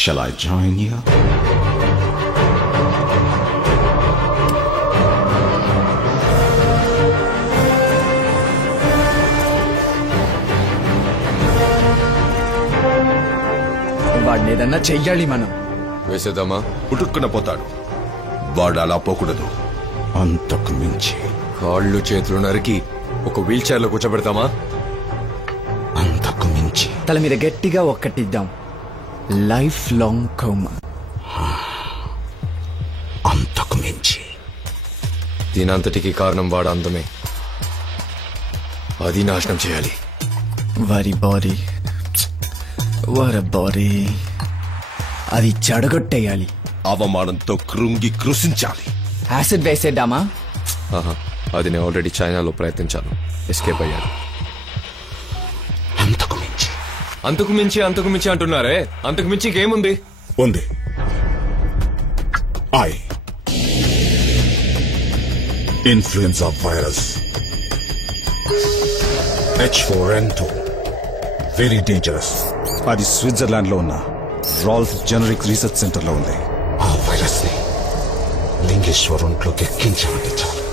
Shall I join you? వాడిని ఏదన్నా చెయ్యాలి మనం. వేసేద్దామా? పుట్టుక్కున పోతాడు. వాడు అలా పోకూడదు. అంతకు మించి కాళ్ళు చేతులు నరికి ఒక వీల్ చైర్ లో కూర్చోబెడతామా? అంతకు మించి తల మీద గట్టిగా ఒక్కటిద్దాం. Life long coma. అంతకు మించి దీనంతటికి కారణం వాడు అందమే. అది నాశనం చేయాలి. వారి బాడీ బాడీ అది చెడగొట్టేయాలి. అవమానంతో కృంగి కృషించాలి. యాసిడ్ వేసేద్దామా? ఆహా, అది నేను ఆల్రెడీ చైనాలో ప్రయత్నించాను. ఎస్కేప్ అయ్యాను. అంతకు మించి అంతకు మించి అంతకు మించి అంటున్నారే, అంతకు మించి ఇంకేముంది? ఉంది. Influenza virus H4N2 very dangerous. అది స్విట్జర్లాండ్ లో ఉన్న రాల్ఫ్ జెనరిక్ రీసెర్చ్ సెంటర్ లో ఉంది. ఆ వైరస్ ని లింగేశ్వర్ ఒంట్లోకి ఎక్కించామంటే చాలు,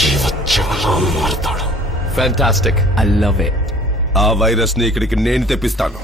జీవోత్సవంలా మారుతాడు. ఫ్యాంటాస్టిక్. I love it. ఆ వైరస్ ని ఇక్కడికి నేను తెప్పిస్తాను.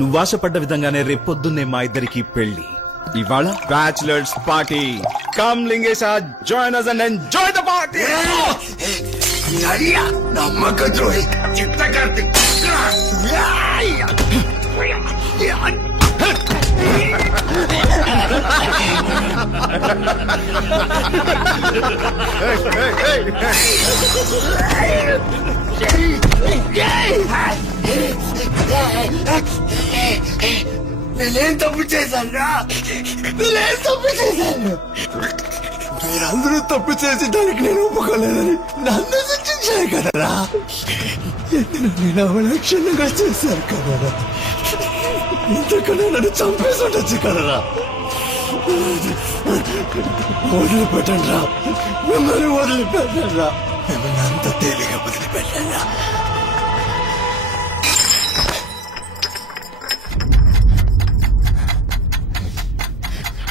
నువ్వాశపడ్డ విధంగానే రేపొద్దున్నే మా ఇద్దరికి పెళ్లి. ఇవాళ bachelors party. Come Lingesha, join us and enjoy the party. నమ్మక ద్రోహి చిత్తకార్తి. నేనేం తప్పు చేశాను? మీరందరూ తప్పు చేసి దానికి నేను ఒప్పుకోలేదని నన్ను శిక్షించారు కదరా. ఎందుకు నేను అవలక్షణంగా చేశాను కదరా. ఇంతకన్నా నన్ను చంపేసి ఉండొచ్చు కదరా. వదిలిపెట్టండి రా, మిమ్మల్ని వదిలిపెట్టండి రా. మిమ్మల్ని అంత తేలిగా వదిలిపెట్టండి రా.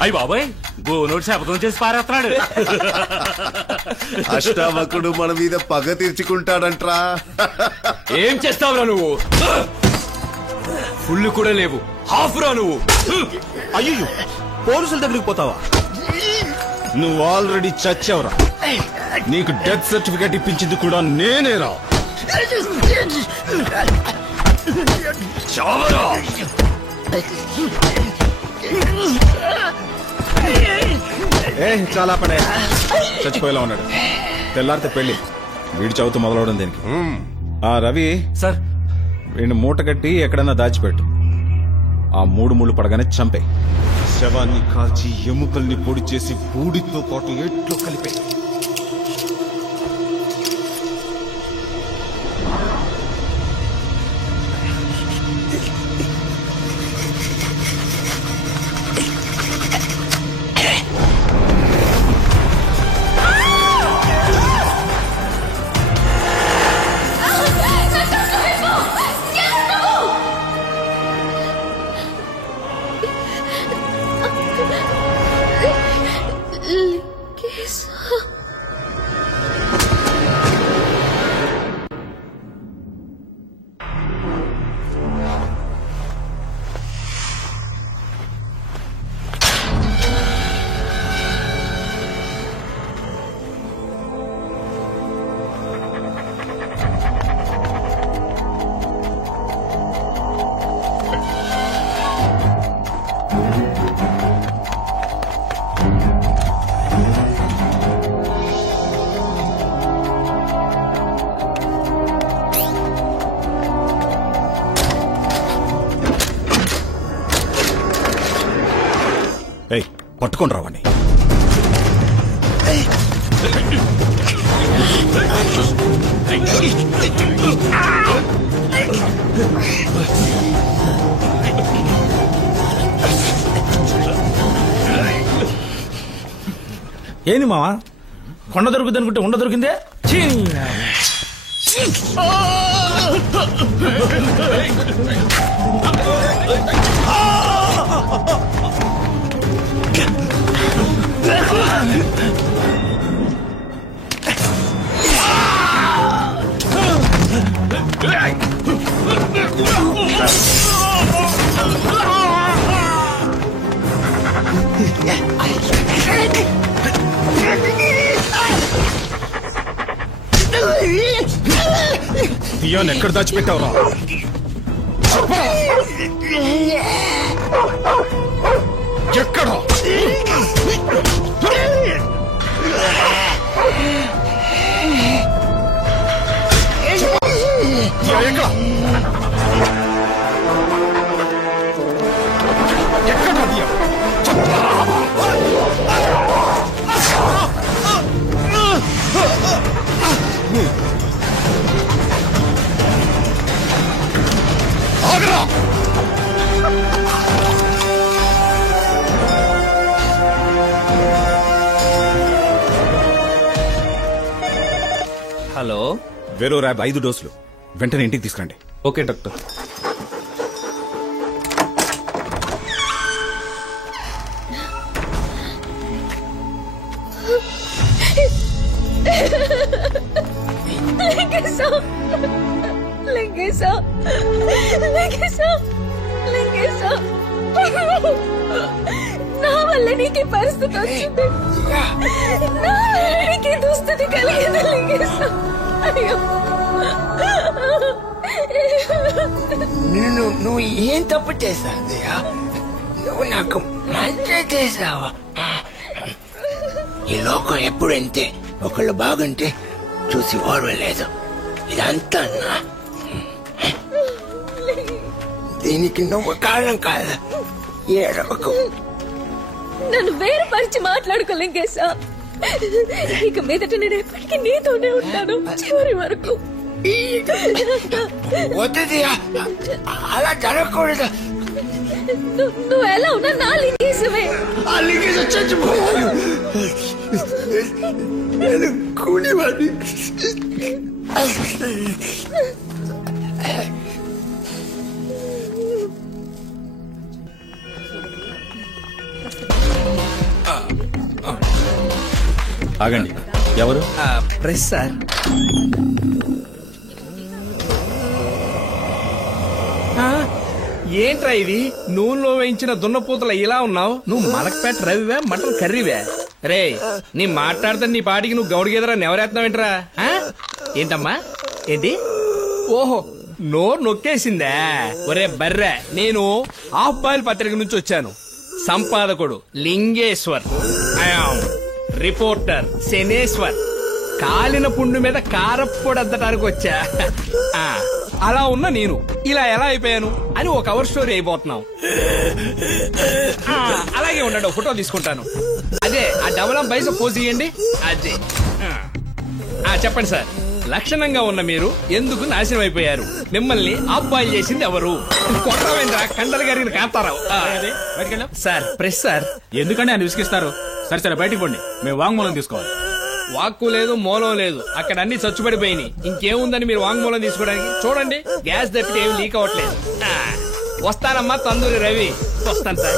అయ్యి బాబాయ్, గోనోడు శపథం చేసి పారేస్తున్నాడు. అష్టావకుడు మన మీద పగ తీర్చుకుంటాడంట్రా. ఏం చేస్తావురా నువ్వు? ఫుల్ కూడా లేవు, హాఫ్ రా నువ్వు. అయ్యో, పోలీసుల దగ్గరికి పోతావా? నువ్వు ఆల్రెడీ చచ్చావురా. నీకు డెత్ సర్టిఫికేట్ ఇప్పించింది కూడా నేనేరా. చావరా. చాలా పడే చచ్చిపోయేలా ఉన్నాడు. తెల్లారితే పెళ్లి. వీడి చదువుతూ మొదలవడం దేనికి? ఆ రవి సార్, వీడిని మూట కట్టి ఎక్కడన్నా దాచిపెట్టు. ఆ 3 ముళ్ళు పడగానే చంపే. శవాన్ని కాల్చి ఎముకల్ని పొడి చేసి బూడితో పాటు ఏట్లో కలిపే. పట్టుకొని రావని. ఏంది మావా, కొండ దొరుకుతుంది అనుకుంటే ఉండ దొరికిందే. బియ్యాన్ని ఎక్కడ దాచిపెట్టావురా? ఎక్కడ? హలో, వేరో ర్యాబ్ 5 డోసులు వెంటనే ఇంటికి తీసుకురండి. Okay doctor. నా వల్ల నీకు పరిస్థితి వచ్చింది, నా వల్ల నీకు దుస్థితి కలిగింది లింగేశ. అయ్యో, నువ్వు ఏం తప్పు చేసావయ్యా? నువ్వు నాకు మంచి చేసావా? ఈ లోకం ఎప్పుడంతే ఒకళ్ళు బాగుంటే చూసి ఓడలేదు. ఇదంతా దీనికి నువ్వు కారణం కాదు. ఏడవకు. నన్ను వేరుపరిచి మాట్లాడుకో లింగేశ. ఇక మీదట నేను ఎప్పటికీ నీతోనే ఉంటాను చివరి వరకు. వద్దదియా, అలా జరగకూడదు. నువ్వు ఎలా ఉన్నా నా లింగేశమే. ఆ లింగేశ చచ్చిపోయాడు. నేను కూలివాడిని. ఆగండి. ఎవరు? Press sir. ఏంట్రా ఇది? నూనెలో వేయించిన దున్నపూతల ఇలా ఉన్నావు. నువ్వు మలక్పేట రవివే, మటన్ కర్రీవే? రే, నీ మాట్లాడితే నీ పాటికి నువ్వు గౌడిగేదరా నెవరేస్తున్నావేంట్రా? ఏంటమ్మా? ఏంటి? ఓహో, నోరు నొక్కేసిందా? ఒరే బర్రె, నేను హాఫ్ బాయిల్ పత్రిక నుంచి వచ్చాను. సంపాదకుడు లింగేశ్వర్, రిపోర్టర్ శనేశ్వర్. కాలిన పుండు మీద కారప్పొడి అద్దటానికి వచ్చా. అలా ఉన్న నేను ఇలా ఎలా అయిపోయాను అని ఒక కవర్ స్టోరీ అయిపోతున్నాం. అలాగే ఉండండి, ఫోటో తీసుకుంటాను. అదే ఆ డబల్ పైసా పోజ్ ఇయ్యండి. అదే చెప్పండి సార్, లక్షణంగా ఉన్న మీరు ఎందుకు నాశనం అయిపోయారు? మిమ్మల్ని అబ్బాయిలు చేసింది ఎవరు? కొట్టవేంద్ర కండలు గారిని కాంతారావు. Sir press sir. ఎందుకంటే ఆయన విసిగిస్తారు. సరే సరే బయటికి పోండి, మేము వాంగ్మూలం తీసుకోవాలి. వాక్కు లేదు, మూలం లేదు, అక్కడ అన్ని చచ్చుబడిపోయినాయి. ఇంకేముందని మీరు వాంగ్మూలం తీసుకోవడానికి? చూడండి, గ్యాస్ తప్పితే ఏమి లీక్ అవ్వట్లేదు. వస్తానమ్మా తందూరి రవి, వస్తాను సార్.